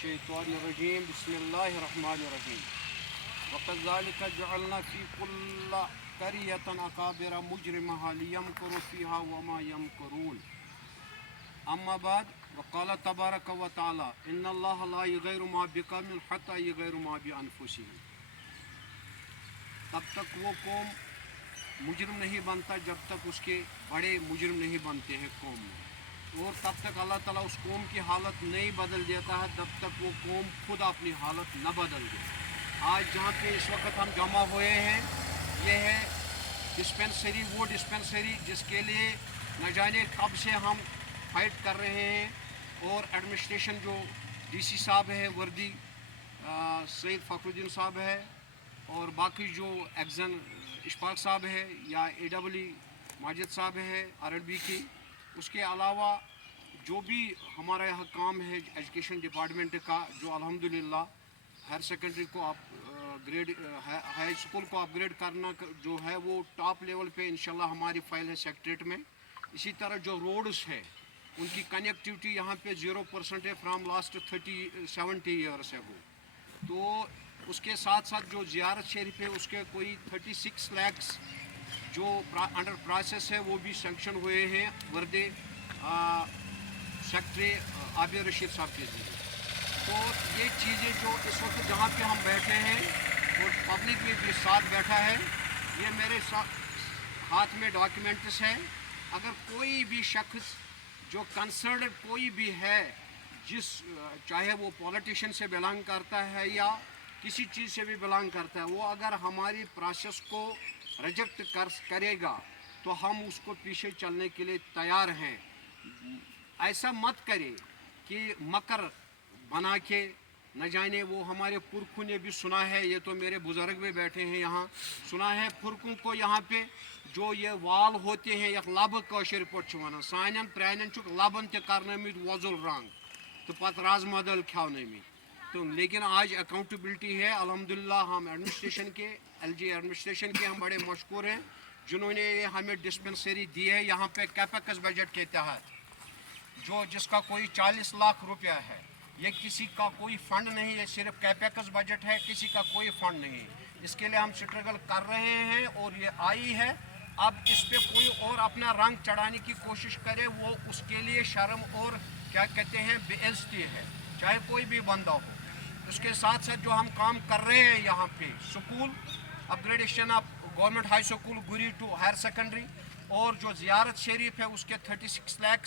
الشيطان الرجيم بسم الله الرحمن الرحيم وكذلك جعلنا في كل قرية أكابر مجرمها ليمكروا فيها وما يمكرون أما بعد وقال تبارك وتعالى إن الله لا يغير ما بقوم حتى يغيروا ما بأنفسهم. तब तक वो कौम मुजरिम नहीं बनता जब तक उसके बड़े मुजरिम नहीं बनते हैं कौम में, और तब तक अल्लाह ताला उस कौम की हालत नहीं बदल देता है जब तक वो कौम खुद अपनी हालत न बदल दे. आज जहाँ पे इस वक्त हम जमा हुए हैं ये है डिस्पेंसरी, वो डिस्पेंसरी जिसके लिए न जाने कब से हम फाइट कर रहे हैं. और एडमिनिस्ट्रेशन जो डीसी साहब है वर्दी सैयद फ़खरुद्दीन साहब है और बाकी जो एक्जन इशफाक साहब है या AEE माजिद साहब है RNB की, उसके अलावा जो भी हमारा यहाँ काम है एजुकेशन डिपार्टमेंट का, जो अल्हम्दुलिल्लाह हायर सेकेंडरी को आप ग्रेड हाई स्कूल को अपग्रेड करना जो है वो टॉप लेवल पे इंशाल्लाह हमारी फाइल है सेक्रेटरीट में. इसी तरह जो रोड्स है उनकी कनेक्टिविटी यहाँ पे 0% है फ्राम लास्ट 70 ईयर्स है वो. तो उसके साथ साथ जो ज़ियारत शरीफ है उसके कोई 36 लाख जो अंडर प्रोसेस है वो भी सेंक्शन हुए हैं वर्दे सेक्रेटरी आबिर रशीद साहब के ज़रिए. तो ये चीज़ें जो इस वक्त जहाँ पे हम बैठे हैं और पब्लिक में भी साथ बैठा है, ये मेरे हाथ में डॉक्यूमेंट्स है. अगर कोई भी शख्स जो कंसर्न कोई भी है, चाहे वो पॉलिटिशियन से बिलोंग करता है या किसी चीज़ से भी बिलोंग करता है, वो अगर हमारी प्रोसेस को रिजेक्ट करेगा तो हम उसको पीछे चलने के लिए तैयार हैं. ऐसा मत करे कि मकर बना के न जाने, वो हमारे पुरखों ने भी सुना है, ये तो मेरे बुज़ुर्ग भी बैठे हैं यहाँ, सुना है पुरखों को यहाँ पे जो ये वाल होते हैं एक लब कशर पे वन सान प्रान लबन तर्नमित वजुल रंग तो पत राजमा दल खेवनमित. तो लेकिन आज अकाउंटेबिलिटी है अल्हम्दुलिल्लाह. हम एडमिनिस्ट्रेशन के LG एडमिनिस्ट्रेशन के हम बड़े मशकूर हैं जिन्होंने हमें डिस्पेंसरी दी है यहाँ पे कैपेक्स बजट के तहत, जो जिसका कोई 40 लाख रुपया है. ये किसी का कोई फंड नहीं है, सिर्फ कैपेक्स बजट है, किसी का कोई फंड नहीं. इसके लिए हम स्ट्रगल कर रहे हैं और ये आई है. अब इस पे कोई और अपना रंग चढ़ाने की कोशिश करे वो उसके लिए शर्म और क्या कहते हैं बेइज्जती है, चाहे कोई भी बंदा हो. उसके साथ साथ जो हम काम कर रहे हैं यहाँ पे school upgradation of government high school Guri to higher secondary, और जो ज़ियारत शरीफ है उसके 36 लाख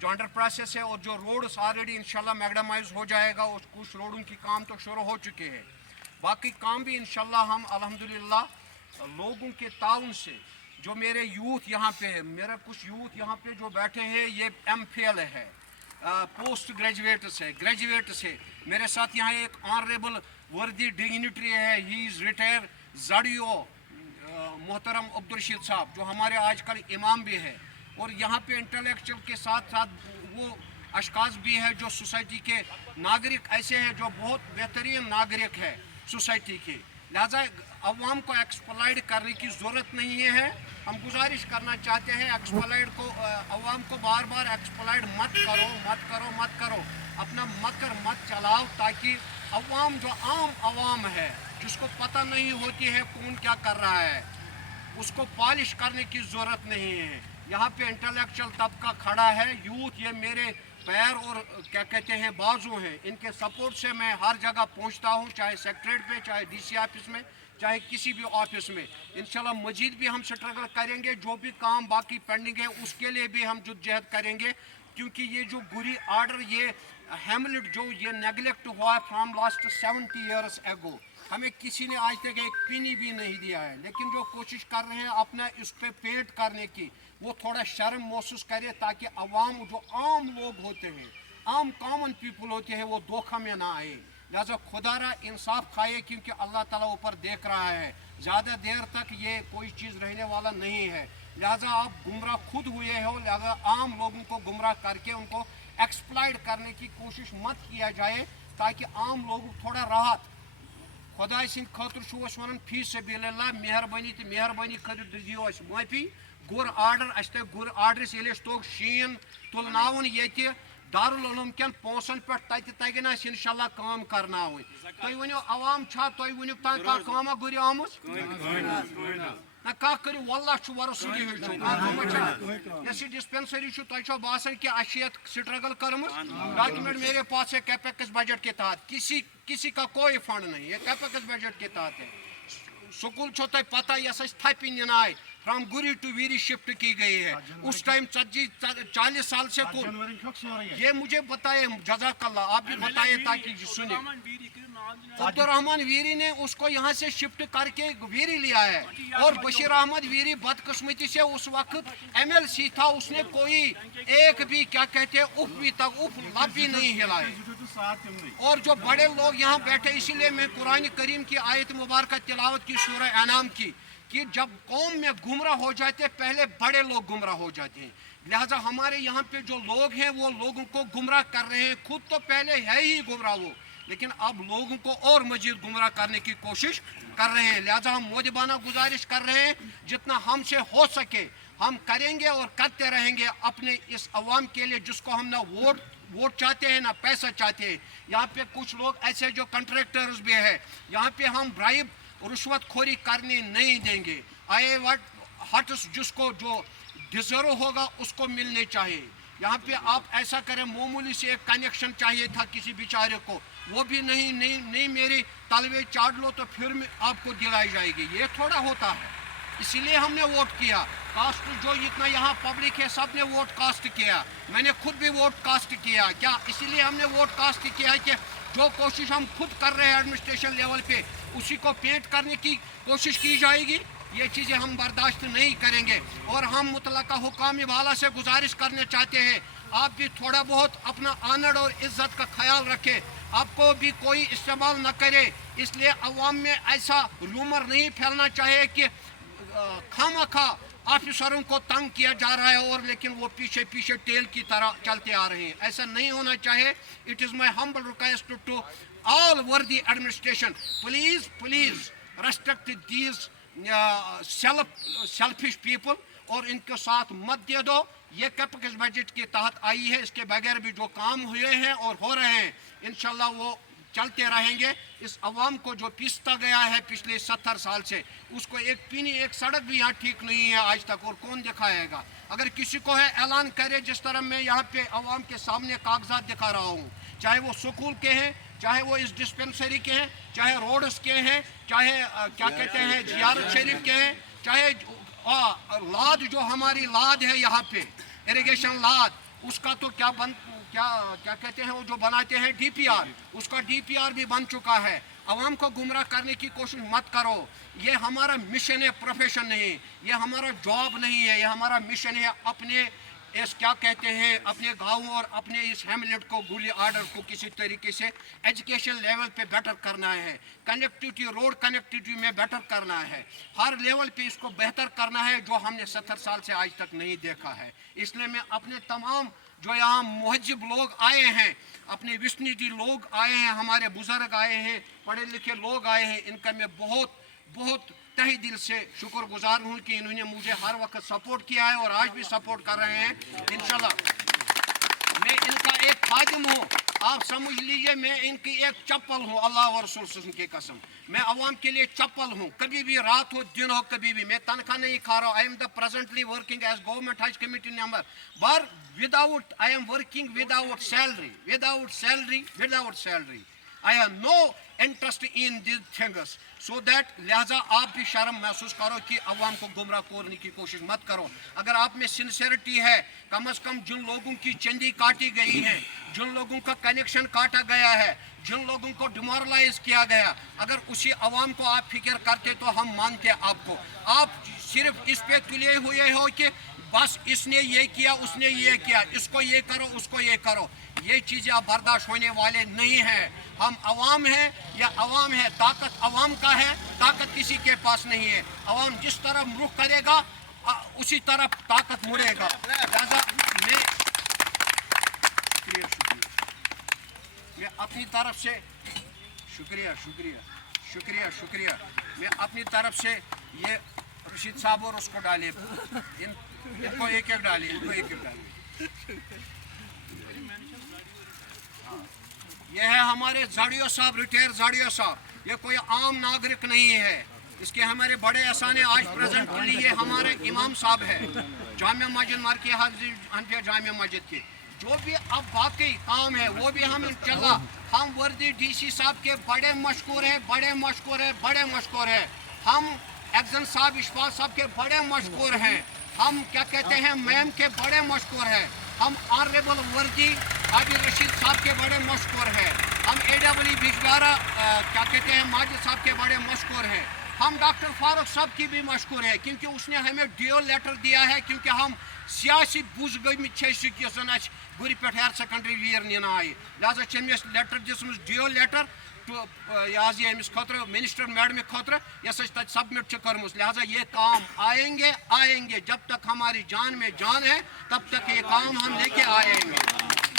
जो अंडर प्रोसेस है, और जो रोड्स ऑलरेडी इंशाल्लाह मैगडमाइज हो जाएगा और कुछ रोडों की काम तो शुरू हो चुके हैं. बाकी काम भी इंशाल्लाह हम अल्हम्दुलिल्लाह लोगों के ताउन से, जो मेरे यूथ यहाँ पे है, मेरा कुछ यूथ यहाँ पे जो बैठे हैं ये MPhil है, पोस्ट ग्रेजुएट्स है, ग्रेजुएट्स है. मेरे साथ यहाँ एक ऑनरेबल वर्दी डिग्निटरी है, ही इज़ रिटायर ZDO मोहतरम अब्दुल रशीद साहब, जो हमारे आजकल इमाम भी है. और यहाँ पे इंटेलेक्चुअल के साथ साथ वो अशखास भी है जो सोसाइटी के नागरिक ऐसे हैं जो बहुत बेहतरीन नागरिक है सोसाइटी के. लिहाजा अवाम को एक्सप्लॉइट करने की ज़रूरत नहीं है. हम गुजारिश करना चाहते हैं एक्सप्लॉइट को, अवाम को बार बार एक्सप्लॉइट मत करो मत करो मत करो, अपना मकर मत चलाओ, ताकि अवाम जो आम अवाम है जिसको पता नहीं होती है कौन क्या कर रहा है, उसको पॉलिश करने की ज़रूरत नहीं है. यहाँ पे इंटेलेक्चुअल तबका खड़ा है, यूथ ये मेरे पैर और क्या कहते हैं बाजू हैं. इनके सपोर्ट से मैं हर जगह पहुँचता हूँ, चाहे सेक्रेटरीट पे, चाहे DC ऑफिस में, चाहे किसी भी ऑफिस में. इंशाल्लाह मजीद भी हम स्ट्रगल करेंगे. जो भी काम बाकी पेंडिंग है उसके लिए भी हम जद्दोजहद करेंगे, क्योंकि ये जो गुरी आर्डर, ये हैमलेट जो ये नेगलेक्ट हुआ फ्राम लास्ट 70 ईयर्स एगो, हमें किसी ने आज तक एक पिनी भी नहीं दिया है. लेकिन जो कोशिश कर रहे हैं अपना इस पे पेंट करने की, वो थोड़ा शर्म महसूस करे, ताकि अवाम जो आम लोग होते हैं, आम कॉमन पीपल होते हैं, वो धोखा में ना आए. लिहाजा खुदारा इंसाफ खाए, क्योंकि अल्लाह ताला ऊपर देख रहा है. ज़्यादा देर तक ये कोई चीज़ रहने वाला नहीं है. लिहाजा आप गुमराह खुद हुए हो, लिहाजा आम लोगों को गुमराह करके उनको एक्सप्लॉइट करने की कोशिश मत किया जाए, ताकि आम लोग थोड़ा राहत. खुदा सद खतर वन फी सबीलिल्लाह मेहरबानी तो मेहरबानी खतर दियो माफ़ी. गुर आर्डर अस गुर आर्डरस ये तोग शीन तुलनावन ये दारुल कन पोसन पे तगन इंशाल्लाह काम करना तुम वनो अवाम तुम वनु तान कमा गुरी आमुत ना कह करू वल्लाह वरसूली ये डिस्पेंसरी तुम बसान कि स्ट्रगल कर्म डॉक्यूमेंट मेरे पास है कैपेक्स बजट के तहत किसी का कोई फंड नहीं, ये कैपेक्स बजट के तहत है। स्कूल तुम पता यस थपि निनाय फ्रॉम गुरी टू वीरी शिफ्ट की गई है। उस टाइम 40 साल से को ये मुझे बताए जज़ाकल्लाह, आप भी बताए ताकि सुने। अब्दुर्रहमान वीरी ने उसको यहाँ से शिफ्ट करके वीरी लिया है और बशीर अहमद वीरी बदकिस्मती से उस वक्त MLC था, उसने कोई एक भी क्या कहते हैं उफ लब भी नहीं हिलाए। और जो बड़े लोग यहाँ बैठे, इसीलिए मैं कुरान करीम की आयत मुबारक तिलावत की सूरह अनाम की कि जब कौम में गुमराह हो जाते हैं पहले बड़े लोग गुमराह हो जाते हैं। लिहाजा हमारे यहाँ पे जो लोग हैं वो लोगों को गुमराह कर रहे हैं, खुद तो पहले है ही गुमराह वो, लेकिन अब लोगों को और मजीद गुमराह करने की कोशिश कर रहे हैं। लिहाजा हम मोदिबाना गुजारिश कर रहे हैं जितना हमसे हो सके हम करेंगे और करते रहेंगे अपने इस अवाम के लिए जिसको हम ना वोट चाहते हैं ना पैसा चाहते हैं। यहाँ पे कुछ लोग ऐसे जो कंट्रैक्टर्स भी है, यहाँ पे हम ब्राइब रुश्वत खोरी करने नहीं देंगे। आए हट्स जिसको जो डिजर्व होगा उसको मिलने चाहिए। यहाँ पे आप ऐसा करें, मामूली से एक कनेक्शन चाहिए था किसी बेचारे को, वो भी नहीं मेरी तलवे चाट लो तो फिर आपको दिलाई जाएगी, ये थोड़ा होता है। इसीलिए हमने वोट किया। कास्ट जो इतना यहाँ पब्लिक है सब ने वोट कास्ट किया, मैंने खुद भी वोट कास्ट किया। क्या इसीलिए हमने वोट कास्ट किया कि जो कोशिश हम खुद कर रहे हैं एडमिनिस्ट्रेशन लेवल पे उसी को पेंट करने की कोशिश की जाएगी, ये चीज़ें हम बर्दाश्त नहीं करेंगे। और हम मुतलका हुकाम वाला से गुजारिश करने चाहते हैं आप भी थोड़ा बहुत अपना आनड़ और इज्जत का ख्याल रखें, आपको भी कोई इस्तेमाल न करे। इसलिए अवाम में ऐसा रूमर नहीं फैलना चाहिए कि खामखा ऑफिसरों को तंग किया जा रहा है और लेकिन वो पीछे पीछे टेल की तरह चलते आ रहे हैं, ऐसा नहीं होना चाहिए। It is my humble request to all worthy administration, please respect these selfish people और इनके साथ मत दे दो। ये कैपेक्स बजट के तहत आई है, इसके बगैर भी जो काम हुए हैं और हो रहे हैं इंशाल्लाह वो चलते रहेंगे। इस अवाम को जो पिसता गया है पिछले 70 साल से, उसको एक सड़क भी यहाँ ठीक नहीं है आज तक, और कौन दिखाएगा। अगर किसी को है ऐलान करे, जिस तरह मैं यहाँ पे अवाम के सामने कागजात दिखा रहा हूँ, चाहे वो स्कूल के हैं, चाहे वो इस डिस्पेंसरी के हैं, चाहे रोड्स के हैं, चाहे क्या कहते हैं जियारत शरीफ के हैं, चाहे लाद जो हमारी लाद है यहाँ पे इरिगेशन लाद, उसका तो क्या कहते हैं वो जो बनाते हैं DPR, उसका DPR भी बन चुका है। अवाम को गुमराह करने की कोशिश मत करो, ये हमारा मिशन है, प्रोफेशन नहीं, ये हमारा जॉब नहीं है, ये हमारा मिशन है। अपने इस क्या कहते हैं अपने गाँव और अपने इस हैमलेट को गुली आर्डर को किसी तरीके से एजुकेशन लेवल पे बेटर करना है, कनेक्टिविटी रोड कनेक्टिविटी में बेटर करना है, हर लेवल पे इसको बेहतर करना है जो हमने 70 साल से आज तक नहीं देखा है। इसलिए मैं अपने तमाम जो यहाँ मुहज्जिब लोग आए हैं, अपने विस्निटी लोग आए हैं, हमारे बुजुर्ग आए हैं, पढ़े लिखे लोग आए हैं, इनका मैं बहुत तहे दिल से शुक्रगुजार हूँ कि इन्होंने मुझे हर वक्त सपोर्ट किया है और आज भी सपोर्ट कर रहे हैं। इंशाल्लाह मैं इनका एक खादिम हूँ, आप समझ लीजिए मैं इनकी एक चप्पल हूँ, अल्लाह व रसूल की कसम। मैं अवाम के लिए चप्पल हूँ, कभी भी रात हो दिन हो कभी भी। मैं तनख्वाह नहीं खा रहा हूँ। I am the presently working as government Haj committee member, but without I am working without salary. I have no interest in these things, so that लिहाजा आप भी शर्म महसूस करो कि अवाम को गुमराह करने की कोशिश मत करो। अगर आप में सिंसियरिटी है, कम से कम जिन लोगों की चंदी काटी गई है, जिन लोगों का कनेक्शन काटा गया है, जिन लोगों को डिमोरलाइज किया गया, अगर उसी अवाम को आप फिक्र करते तो हम मानते आपको। आप सिर्फ इस पे तुले हुए हो कि बस इसने ये किया उसने ये किया, इसको ये करो उसको ये करो, ये चीज़ें आप बर्दाश्त होने वाले नहीं हैं। हम अवाम हैं या अवाम है, ताकत अवाम का है, ताकत किसी के पास नहीं है। अवाम जिस तरफ रुख करेगा उसी तरफ ताकत मुड़ेगा। लिहाजा मैं अपनी तरफ से शुक्रिया मैं अपनी तरफ से ये रशीद साहब और उसको डालिए, इनको एक डालिए। یہ ہے ہمارے زاڑیو صاحب، ریٹائر زاڑیو صاحب، یہ کوئی عام ناگرک نہیں ہے، اس کے ہمارے بڑے احسان آج پریزنٹلی یہ ہمارے امام صاحب ہے جامعہ مسجد مرکزی حنفیہ جامعہ مسجد کی، جو بھی اب باقی کام ہے وہ بھی ہم انشاءاللہ ہم وردی ڈی سی صاحب کے بڑے مشکور ہیں، بڑے مشکور ہیں، بڑے مشکور ہیں، ہم ایگزن صاحب اشفاق صاحب کے بڑے مشکور ہیں، ہم کیا کہتے ہیں میم کے بڑے مشکور ہیں، ہم آنریبل وردی عابد رشید صاحب کے بڑے مشکور ہیں، ہم اے ڈبلی بجبارہ کیا کہتے ہیں ماجد صاحب کے بڑے مشکور ہیں، ہم ڈاکٹر فاروق صاحب کی بھی مشکور ہے کیونکہ اس نے ہمیں ڈیو لیٹر دیا ہے، کیونکہ ہم سیاسی بوز گمت یس گر پہ ہائر سیکنڈری ویر نین آئی، لہذا چمس لیٹر دس ڈیو لیٹر یہ امس خطر منسٹر میڈم خطر یس تک سبمٹ کرمس، لہذا یہ کام آئیں گے جب تک ہماری جان میں جان ہے تب تک یہ کام ہم لے کے آئیں گے۔